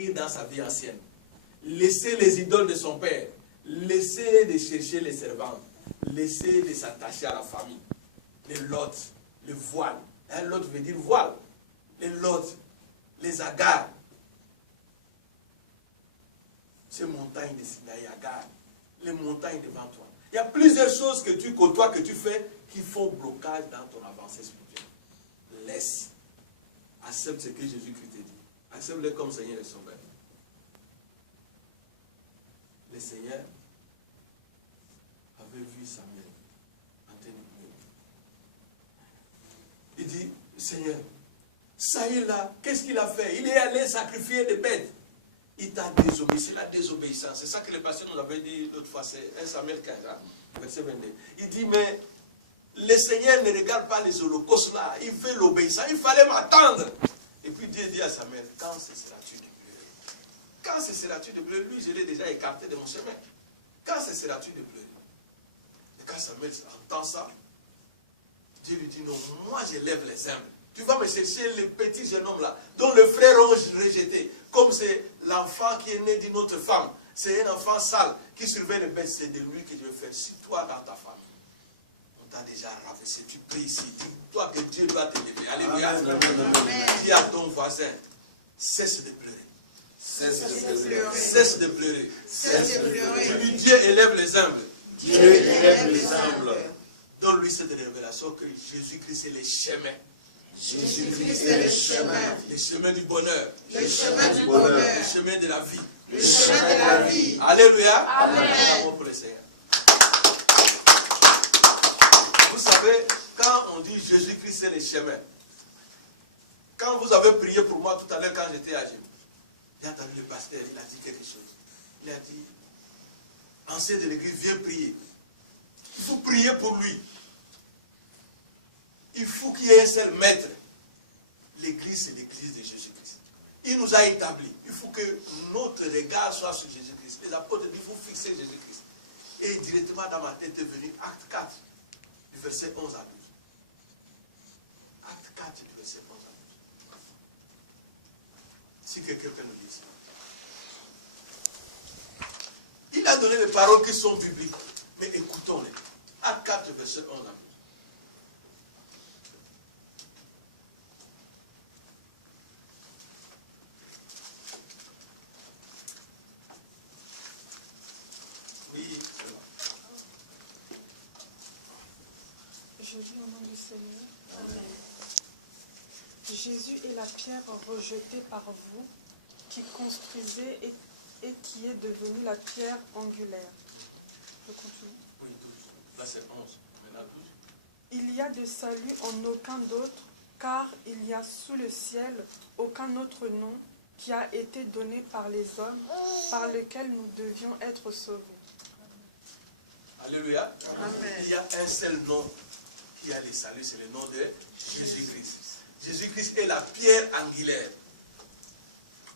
reconstruire dans sa vie ancienne. Laisser les idoles de son père. Laisser de chercher les servantes. Laisser de s'attacher à la famille. Les lots, le voile. Un lot veut dire voile. Les lots, les agares. Ces montagnes de Sinaï, Agar, les montagnes devant toi. Il y a plusieurs choses que tu côtoies, que tu fais, qui font blocage dans ton avancée spirituelle. Laisse. Accepte ce que Jésus-Christ te dit. Accepte-le comme Seigneur et Sauveur. Le Seigneur avait vu Samuel en train de pleurer. Il dit, Seigneur, Saül là, qu'est-ce qu'il a fait? Il est allé sacrifier des bêtes. Il t'a désobéi, c'est la désobéissance. C'est ça que le pasteur nous avait dit l'autre fois, c'est 1 Samuel 15, hein, verset 22. Il dit, mais le Seigneur ne regarde pas les holocaustes là, il fait l'obéissance, il fallait m'attendre. Et puis Dieu dit à Samuel, quand cesseras-tu de pleurer? Quand cesseras-tu de pleurer? Lui, je l'ai déjà écarté de mon chemin. Quand cesseras-tu de pleurer? Et quand Samuel entend ça, Dieu lui dit, non, moi je lève les humbles. Tu vas me chercher le petit jeune homme là, dont le frère a rejeté. Comme c'est l'enfant qui est né d'une autre femme. C'est un enfant sale qui surveille les bêtes. C'est de lui que je vais faire. Si toi dans ta famille, on t'a déjà rabaissé, tu pries ici. Dis-toi que Dieu doit te lever. Alléluia. Dis à ton voisin, cesse de pleurer. Cesse de pleurer. Cesse de pleurer. Cesse de pleurer. Tu dis, Dieu élève les humbles. Dieu élève les humbles. Donne-lui cette révélation que Jésus-Christ est le chemin. Jésus-Christ est le chemin. Le chemin du bonheur. Le chemin du bonheur. Le chemin de la vie. Le chemin de la vie. Alléluia. Amen. Pour le Seigneur. Vous savez, quand on dit Jésus-Christ est le chemin, quand vous avez prié pour moi tout à l'heure quand j'étais à Jésus, j'ai entendu le pasteur, il a dit quelque chose. Il a dit, ancien de l'église, viens prier. Il faut prier pour lui. Il faut qu'il y ait un seul maître. L'église, c'est l'église de Jésus-Christ. Il nous a établis. Il faut que notre regard soit sur Jésus-Christ. Les apôtres disent, il faut fixer Jésus-Christ. Et directement dans ma tête est venu Acte 4, du verset 11 à 12. Acte 4, du verset 11 à 12. Si quelqu'un peut nous dire ça. Il a donné des paroles qui sont bibliques. Mais écoutons-les. Acte 4, verset 11 à 12. Je lis au nom du Seigneur. Amen. Jésus est la pierre rejetée par vous, qui construisez et qui est devenue la pierre angulaire. Je continue. Oui, 12. Là c'est 11. Maintenant 12. Il y a de salut en aucun d'autre, car il n'y a sous le ciel aucun autre nom qui a été donné par les hommes, par lequel nous devions être sauvés. Alléluia. Amen. Il y a un seul nom qui a les saluts, c'est le nom de Jésus-Christ. Jésus-Christ est la pierre angulaire.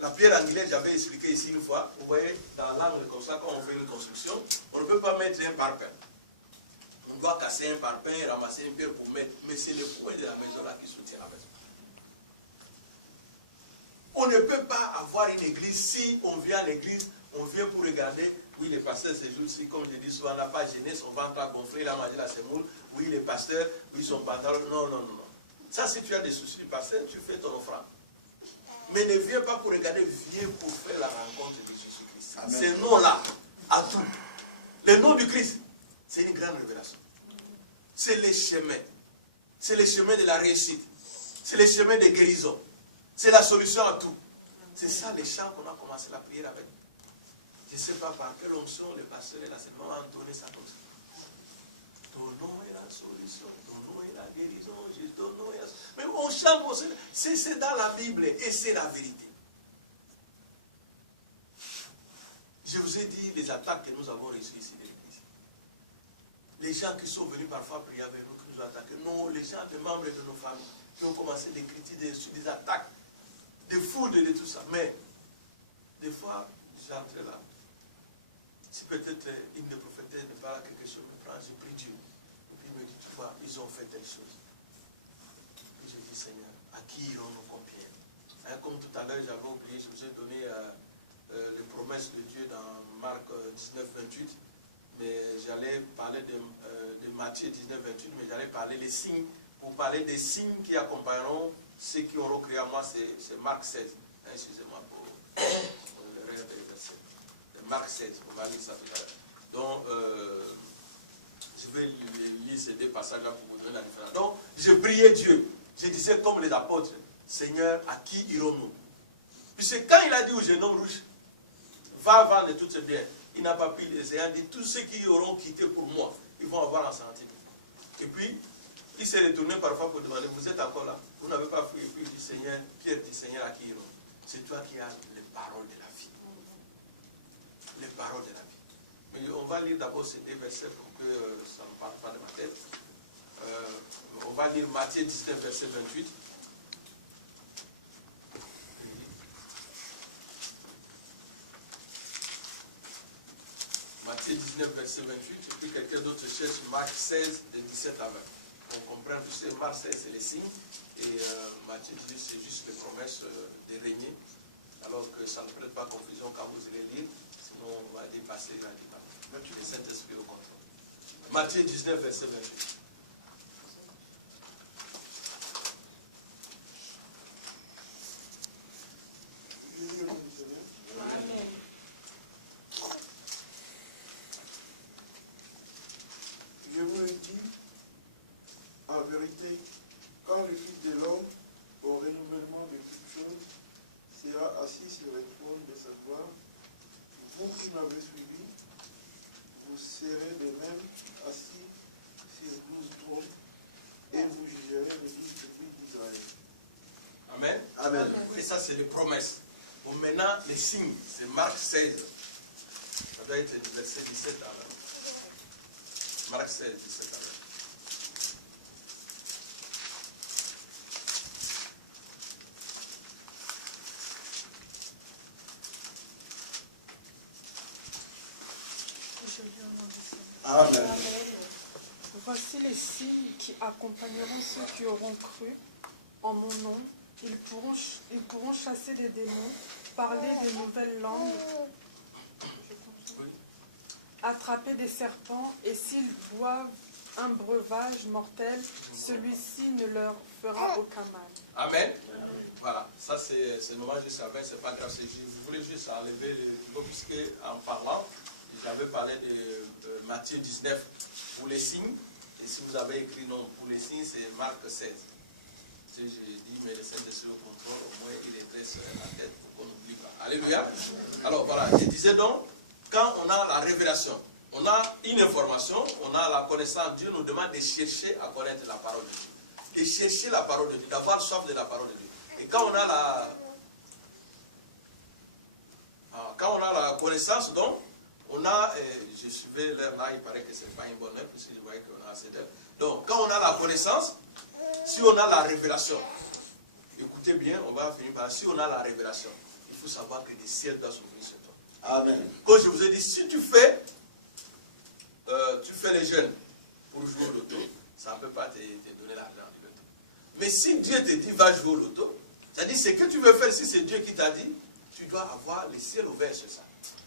La pierre angulaire, j'avais expliqué ici une fois. Vous voyez, dans l'angle comme ça, quand on fait une construction, on ne peut pas mettre un parpaing. On doit casser un parpaing, ramasser une pierre pour mettre. Mais c'est le point de la maison là qui soutient la maison. On ne peut pas avoir une église si on vient à l'église, on vient pour regarder. Oui, les pasteurs ces jours-ci, comme je dis souvent, n'a pas gêné, son ventre a gonflé, il a mangé la semoule. Oui, les pasteurs, oui, son pantalon. Non, non, non, non. Ça, si tu as des soucis du pasteur, tu fais ton offrande. Mais ne viens pas pour regarder, viens pour faire la rencontre de Jésus-Christ. Ce nom-là, à tout. Le nom du Christ, c'est une grande révélation. C'est le chemin. C'est le chemin de la réussite. C'est le chemin de guérison. C'est la solution à tout. C'est ça les chants qu'on a commencé la prière avec. Je ne sais pas par quelle onction le pasteur et l'enseignement ont donné ça comme ça. Ton nom est la solution, ton nom est la guérison, ton nom est la... Mais on chante, c'est dans la Bible et c'est la vérité. Je vous ai dit les attaques que nous avons reçues ici de l'église. Les gens qui sont venus parfois prier avec nous, qui nous ont attaqués. Non, les gens, les membres de nos familles, qui ont commencé à critiquer des attaques, des foudres et de tout ça. Mais, des fois, j'entre là. Si peut-être une des prophétesses ne parle quelque chose, me prend, je prie Dieu. Et puis il me dit, tu vois, ils ont fait telle chose. Et je dis, Seigneur, à qui iront nos combien? Comme tout à l'heure, j'avais oublié, je vous ai donné 19-28, mais j'allais parler de Matthieu 19-28, mais j'allais parler des signes, pour parler des signes qui accompagneront ceux qui auront cru à moi, c'est Marc 16. Excusez-moi pour l'erreur des versets. Marc 16, on va lire ça tout à l'heure. Donc, je vais lire ces deux passages-là pour vous donner la différence. Donc, je priais Dieu. Je disais comme les apôtres, Seigneur, à qui irons-nous? Puisque quand il a dit au jeune homme rouge, va vendre tous ses biens, il n'a pas pris les ayants dit, tous ceux qui auront quitté pour moi, ils vont avoir un centime. Et puis, il s'est retourné parfois pour demander, vous êtes encore là? Vous n'avez pas fui. Et puis il dit, Seigneur, Pierre dit, Seigneur, à qui irons? C'est toi qui as les paroles de la vie. Les paroles de la vie. Mais on va lire d'abord ces deux versets pour que ça ne parte pas de ma tête. On va lire Matthieu 19, verset 28. Matthieu 19, verset 28. Et puis quelqu'un d'autre cherche Marc 16, de 17 à 20. On comprend que Marc 16, c'est les signes. Et Matthieu 18, c'est juste les promesses de régner. Alors que ça ne prête pas confusion quand vous allez lire. Sinon, on va dépasser la différence. Le Saint-Esprit au contrôle. Matthieu 19, verset 28. Amen. Je vous le dis, en vérité, quand le Fils de l'homme, au renouvellement de toutes choses, sera assis sur le trône de sa gloire, vous qui m'avez suivi, vous serez de même assis sur 12 trônes, et vous jugerez les 10 tribus d'Israël. Amen. Amen. Et ça, c'est les promesses. Bon, maintenant, les signes, c'est Marc 16. Ça doit être du verset 17 à 20. Marc 16, 17 à 20. Amen. Voici les signes qui accompagneront ceux qui auront cru en mon nom. Ils pourront chasser des démons, parler de nouvelles langues, attraper des serpents, et s'ils boivent un breuvage mortel, celui-ci ne leur fera aucun mal. Amen. Voilà, ça c'est le moment que je savais, c'est pas grave. Je voulais juste enlever le niveau, puisque en parlant, j'avais parlé de Matthieu 19 pour les signes, et si vous avez écrit non pour les signes, c'est Marc 16. J'ai dit, mais le Saint-Esprit au contrôle, au moins il dresse la tête pour qu'on n'oublie pas. Alléluia. Alors voilà, je disais donc, quand on a la révélation, on a une information, on a la connaissance, Dieu nous demande de chercher à connaître la parole de Dieu. De chercher la parole de Dieu, d'avoir soif de la parole de Dieu. Et quand on a la connaissance, donc, on a, je suivais l'heure là, il paraît que ce n'est pas une bonne heure, puisque je voyais qu'on a assez d'heure. Donc, quand on a la connaissance, si on a la révélation, écoutez bien, on va finir par si on a la révélation, il faut savoir que le ciel doit s'ouvrir sur toi. Amen. Comme je vous ai dit, si tu fais les jeûnes pour jouer au loto, ça ne peut pas te donner l'argent du loto. Mais si Dieu te dit va jouer au loto, c'est-à-dire ce que tu veux faire, si c'est Dieu qui t'a dit, tu dois avoir le ciel ouvert sur ça.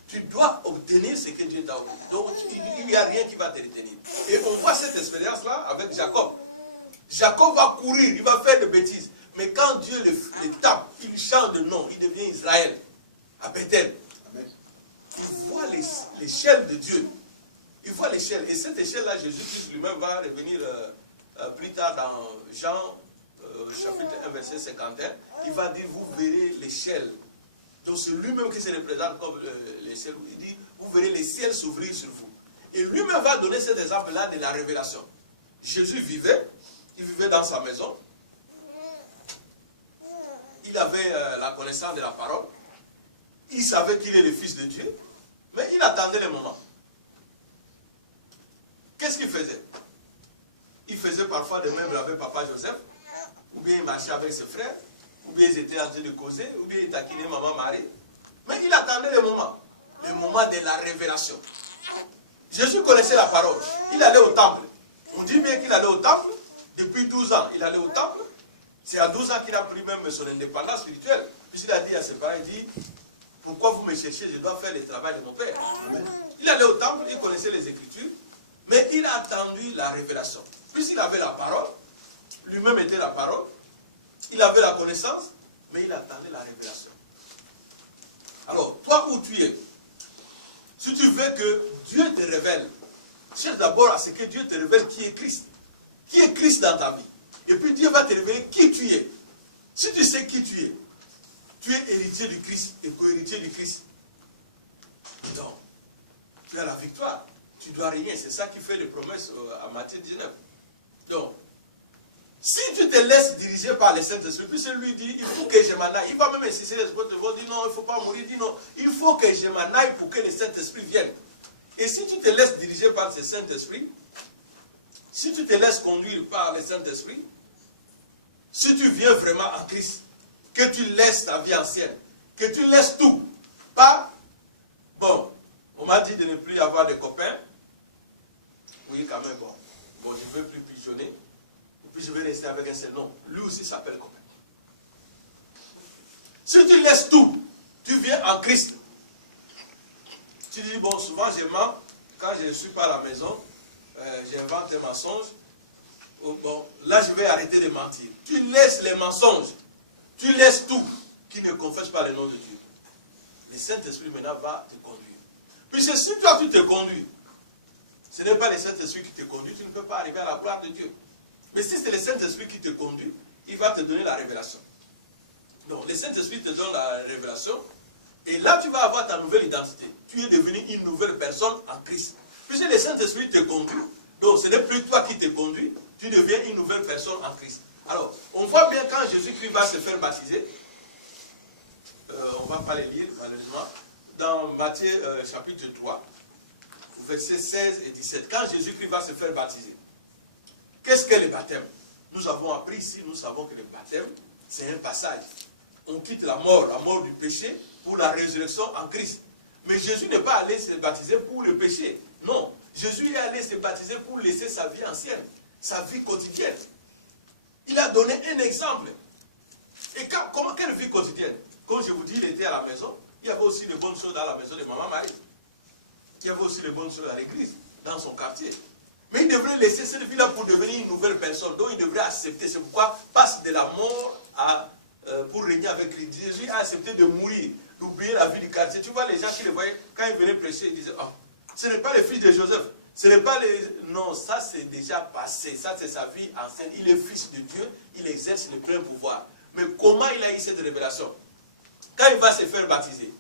Tu dois obtenir ce que Dieu t'a offert. Donc il n'y a rien qui va te retenir. Et on voit cette expérience-là avec Jacob. Jacob va courir, il va faire des bêtises. Mais quand Dieu le tape, il change de nom, il devient Israël, à Bethel. Il voit l'échelle de Dieu. Il voit l'échelle. Et cette échelle-là, Jésus-Christ lui-même va revenir plus tard dans Jean, chapitre 1, verset 51. Il va dire, vous verrez l'échelle. Donc c'est lui-même qui se représente comme l'échelle. Il dit, vous verrez les ciels s'ouvrir sur vous. Et lui-même va donner cet exemple-là de la révélation. Jésus vivait, il vivait dans sa maison. Il avait la connaissance de la parole. Il savait qu'il est le Fils de Dieu. Mais il attendait le moment. Qu'est-ce qu'il faisait? Il faisait parfois de même avec papa Joseph, ou bien il marchait avec ses frères, ou bien ils étaient en train de causer, ou bien il taquinait maman Marie. Mais il attendait le moment de la révélation. Jésus connaissait la parole. Il allait au temple. On dit bien qu'il allait au temple. Depuis 12 ans, il allait au temple. C'est à 12 ans qu'il a pris même son indépendance spirituelle. Puisqu'il a dit à ses parents, il dit, Pourquoi vous me cherchez? Je dois faire le travail de mon Père. Il allait au temple, il connaissait les Écritures, mais il a attendu la révélation. Puisqu'il avait la parole, lui-même était la parole, il avait la connaissance, mais il attendait la révélation. Alors, toi où tu es, si tu veux que Dieu te révèle, cherche d'abord à ce que Dieu te révèle qui est Christ. Qui est Christ dans ta vie. Et puis Dieu va te révéler qui tu es. Si tu sais qui tu es héritier du Christ et co-héritier du Christ. Donc, tu as la victoire. Tu dois régner. C'est ça qui fait les promesses à Matthieu 19. Donc, si tu te laisses diriger par le Saint-Esprit, puis celui dit, il faut que je m'en aille. Il va même insister, les autres vont dire non, il ne faut pas mourir. Il dit non, il faut que je m'en aille pour que le Saint-Esprit vienne. Et si tu te laisses diriger par ce Saint-Esprit, si tu te laisses conduire par le Saint-Esprit, si tu viens vraiment en Christ, que tu laisses ta vie ancienne, que tu laisses tout, pas, bon, on m'a dit de ne plus avoir de copains, oui quand même, bon, je ne veux plus pigeonner, puis je vais rester avec un seul nom, lui aussi s'appelle copain. Si tu laisses tout, tu viens en Christ, tu dis, bon, souvent je mens, quand je ne suis pas à la maison, j'invente un mensonge, bon, là je vais arrêter de mentir. Tu laisses les mensonges, tu laisses tout qui ne confesse pas le nom de Dieu. Le Saint-Esprit maintenant va te conduire. Puisque si toi tu te conduis, ce n'est pas le Saint-Esprit qui te conduit, tu ne peux pas arriver à la gloire de Dieu. Mais si c'est le Saint-Esprit qui te conduit, il va te donner la révélation. Donc le Saint-Esprit te donne la révélation, et là tu vas avoir ta nouvelle identité. Tu es devenu une nouvelle personne en Christ. Puisque le Saint-Esprit te conduit, donc ce n'est plus toi qui te conduis, tu deviens une nouvelle personne en Christ. Alors, on voit bien quand Jésus-Christ va se faire baptiser, on ne va pas les lire malheureusement, dans Matthieu chapitre 3, versets 16 et 17, quand Jésus-Christ va se faire baptiser, qu'est-ce qu'est le baptême? Nous avons appris ici, nous savons que le baptême, c'est un passage. On quitte la mort du péché, pour la résurrection en Christ. Mais Jésus n'est pas allé se baptiser pour le péché. Non, Jésus est allé se baptiser pour laisser sa vie ancienne, sa vie quotidienne. Il a donné un exemple. Et quelle vie quotidienne? Comme je vous dis, il était à la maison, il y avait aussi de bonnes choses dans la maison de Maman Marie. Il y avait aussi de bonnes choses à l'église, dans son quartier. Mais il devrait laisser cette vie-là pour devenir une nouvelle personne. Donc il devrait accepter. C'est pourquoi passe de la mort pour régner avec lui. Jésus a accepté de mourir, d'oublier la vie du quartier. Tu vois les gens qui le voyaient, quand ils venaient prêcher, ils disaient, oh, ce n'est pas le fils de Joseph. Ce n'est pas les... Non, ça c'est déjà passé. Ça c'est sa vie ancienne. Il est fils de Dieu. Il exerce le plein pouvoir. Mais comment il a eu cette révélation? Quand il va se faire baptiser,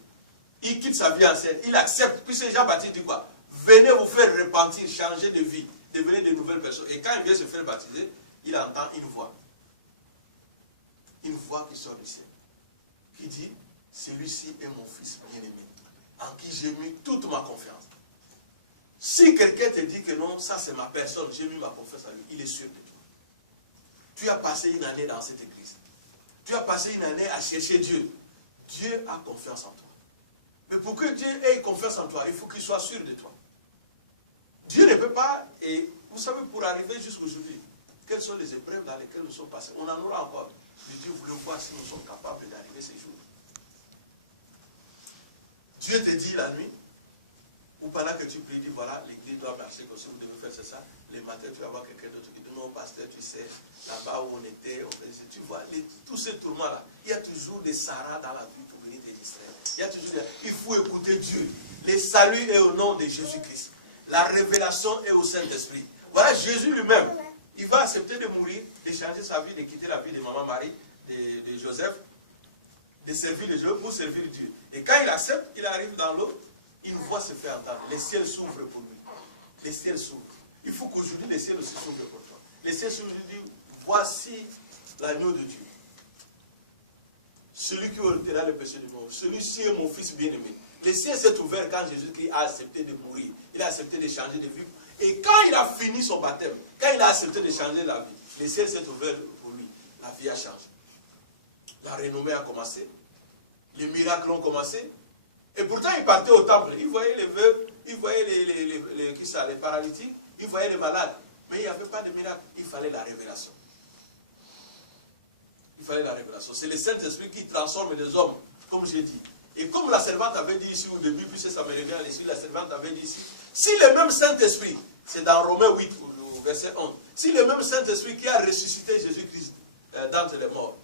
il quitte sa vie ancienne. Il accepte. Puisque Jean-Baptiste dit quoi? Venez vous faire repentir, changer de vie, devenir de nouvelles personnes. Et quand il vient se faire baptiser, il entend une voix. Une voix qui sort du ciel. Qui dit, celui-ci est mon fils bien-aimé, en qui j'ai mis toute ma confiance. Si quelqu'un te dit que non, ça c'est ma personne, j'ai mis ma confiance à lui, il est sûr de toi. Tu as passé une année dans cette église. Tu as passé une année à chercher Dieu. Dieu a confiance en toi. Mais pour que Dieu ait confiance en toi, il faut qu'il soit sûr de toi. Dieu ne peut pas, et vous savez, pour arriver jusqu'aujourd'hui, quelles sont les épreuves dans lesquelles nous sommes passés? On en aura encore. Mais Dieu voulait voir si nous sommes capables d'arriver ces jours. Dieu te dit la nuit, ou pendant que tu pries, dis voilà, l'église doit marcher comme si vous devez faire ça. Les matins, tu vas voir quelqu'un d'autre qui dit non, pasteur, tu sais, là-bas où on était, tu vois, tous ces tourments-là, il y a toujours des saras dans la vie pour venir te distraire. Il faut écouter Dieu. Le salut est au nom de Jésus-Christ. La révélation est au Saint-Esprit. Voilà Jésus lui-même. Il va accepter de mourir, de changer sa vie, de quitter la vie de Maman Marie, de Joseph, de servir les Dieu pour servir Dieu. Et quand il accepte, il arrive dans l'eau, une voix se fait entendre. Les ciels s'ouvrent pour lui. Les ciels s'ouvrent. Il faut qu'aujourd'hui les ciels aussi s'ouvrent pour toi. Les ciels s'ouvrent et disent, voici l'agneau de Dieu. Celui qui ôtera le péché du monde. Celui-ci est mon fils bien-aimé. Les ciels s'est ouvert quand Jésus-Christ a accepté de mourir. Il a accepté de changer de vie. Et quand il a fini son baptême, quand il a accepté de changer la vie, les ciels s'est ouvert pour lui. La vie a changé. La renommée a commencé. Les miracles ont commencé. Et pourtant, il partait au temple. Il voyait les veuves, il voyait les paralytiques, il voyait les malades. Mais il n'y avait pas de miracle. Il fallait la révélation. Il fallait la révélation. C'est le Saint-Esprit qui transforme les hommes, comme j'ai dit. Et comme la servante avait dit ici au début, puisque ça me revient à l'esprit, la servante avait dit ici, si le même Saint-Esprit, c'est dans Romains 8, au verset 11, si le même Saint-Esprit qui a ressuscité Jésus-Christ d'entre les morts,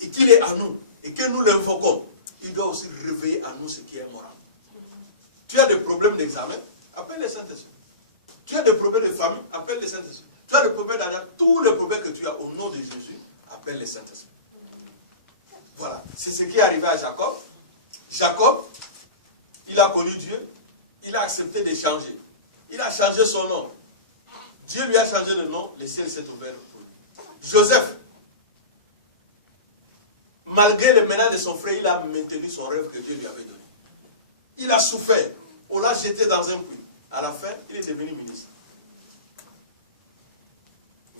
et qu'il est en nous, et que nous l'invoquons, il doit aussi réveiller en nous ce qui est moral. Tu as des problèmes d'examen, appelle le Saint-Esprit. Tu as des problèmes de famille, appelle le Saint-Esprit. Tu as des problèmes d'argent, tous les problèmes que tu as au nom de Jésus, appelle le Saint-Esprit. Voilà, c'est ce qui est arrivé à Jacob. Jacob, il a connu Dieu, il a accepté de changer. Il a changé son nom. Dieu lui a changé le nom, le ciel s'est ouvert pour lui. Joseph, malgré les menaces de son frère, il a maintenu son rêve que Dieu lui avait donné. Il a souffert, on l'a jeté dans un puits. À la fin, il est devenu ministre.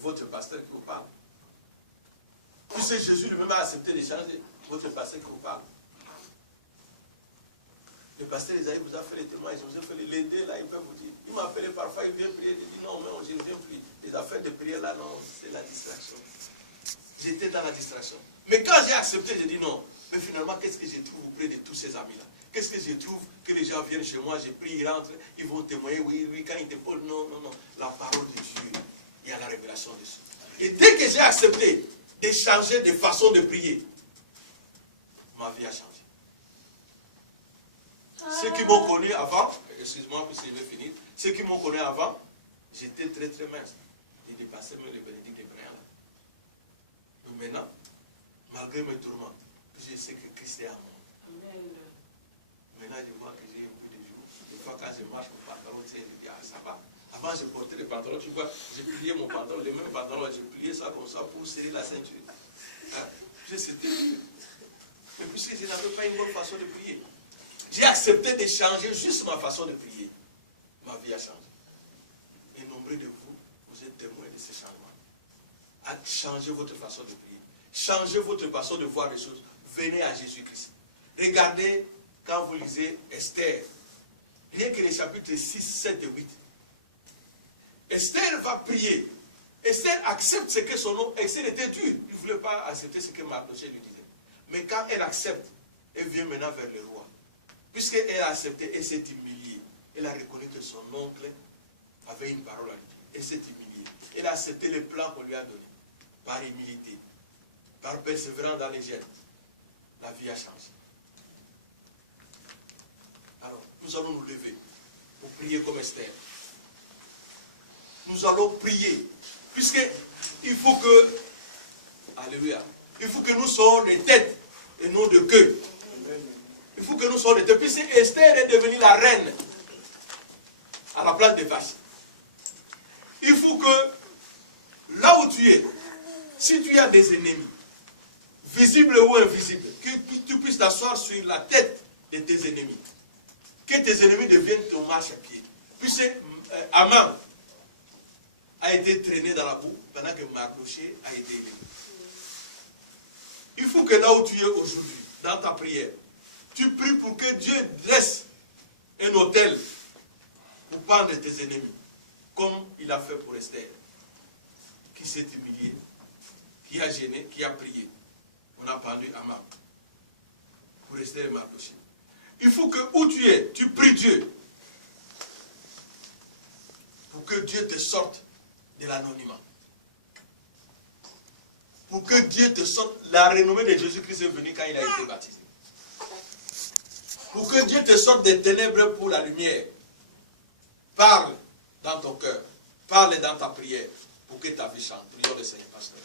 Votre pasteur qui vous parle. Puisque Jésus lui-même a accepté de changer, votre pasteur qui vous parle. Le pasteur Isaïe vous a fait les témoignages, vous a fait l'aider, là, il peut vous dire. Il m'a appelé parfois, il vient prier, il dit non, mais je ne viens plus. Les affaires de prière là, non, c'est la distraction. J'étais dans la distraction. Mais quand j'ai accepté, j'ai dit non. Mais finalement, qu'est-ce que je trouve auprès de tous ces amis-là? Qu'est-ce que je trouve que les gens viennent chez moi, j'ai pris, ils rentrent, ils vont témoigner, oui, oui, quand ils te posent, non, non, non. La parole de Dieu, il y a la révélation dessus. Et dès que j'ai accepté de changer de façon de prier, ma vie a changé. Ceux qui m'ont connu avant, excuse-moi, parce que je vais finir, ceux qui m'ont connu avant, j'étais très très mince. J'ai dépassé même le Bénédicte de Bréal. Maintenant, malgré mes tourments, je sais que Christ est à moi. Maintenant, je vois que j'ai eu beaucoup de jours. Des fois, quand je marche, mon pantalon, je dis, ah, ça va. Avant, je portais le pantalon, tu vois, j'ai plié mon pantalon, le même pantalon, j'ai plié ça comme ça pour serrer la ceinture. Hein? C'était dur. Mais puisque je n'avais pas une bonne façon de prier, j'ai accepté de changer juste ma façon de prier. Ma vie a changé. Et nombreux de vous, vous êtes témoins de ce changement. Changez votre façon de prier. Changez votre façon de voir les choses. Venez à Jésus-Christ. Regardez, quand vous lisez Esther, rien que les chapitres 6, 7 et 8, Esther va prier. Esther accepte ce que son nom, Esther était dur. Il ne voulait pas accepter ce que Mardochée lui disait. Mais quand elle accepte, elle vient maintenant vers le roi. Puisqu'elle a accepté, elle s'est humiliée. Elle a reconnu que son oncle avait une parole à lui. Elle s'est humiliée. Elle a accepté le plan qu'on lui a donné. Par humilité. Par persévérance dans les gènes. La vie a changé. Alors, nous allons nous lever pour prier comme Esther. Nous allons prier. Puisqu'il faut que, alléluia, il faut que nous soyons des têtes et non de queue. Il faut que nous soyons des têtes. Puisque Esther est devenue la reine à la place des vaches. Il faut que, là où tu es, si tu as des ennemis, visibles ou invisibles, que tu puisses t'asseoir sur la tête de tes ennemis. Que tes ennemis deviennent ton marche-pied. Puisque Aman a été traîné dans la boue pendant que Mardochée a été élevé. Il faut que là où tu es aujourd'hui, dans ta prière, tu pries pour que Dieu dresse un autel pour pendre tes ennemis, comme il a fait pour Esther, qui s'est humilié, qui a gêné, qui a prié. On a pendu Aman pour Esther et Mardochée. Il faut que où tu es, tu pries Dieu pour que Dieu te sorte de l'anonymat. Pour que Dieu te sorte, la renommée de Jésus-Christ est venue quand il a été baptisé. Pour que Dieu te sorte des ténèbres pour la lumière. Parle dans ton cœur, parle dans ta prière pour que ta vie change. Prions le Seigneur, pasteur.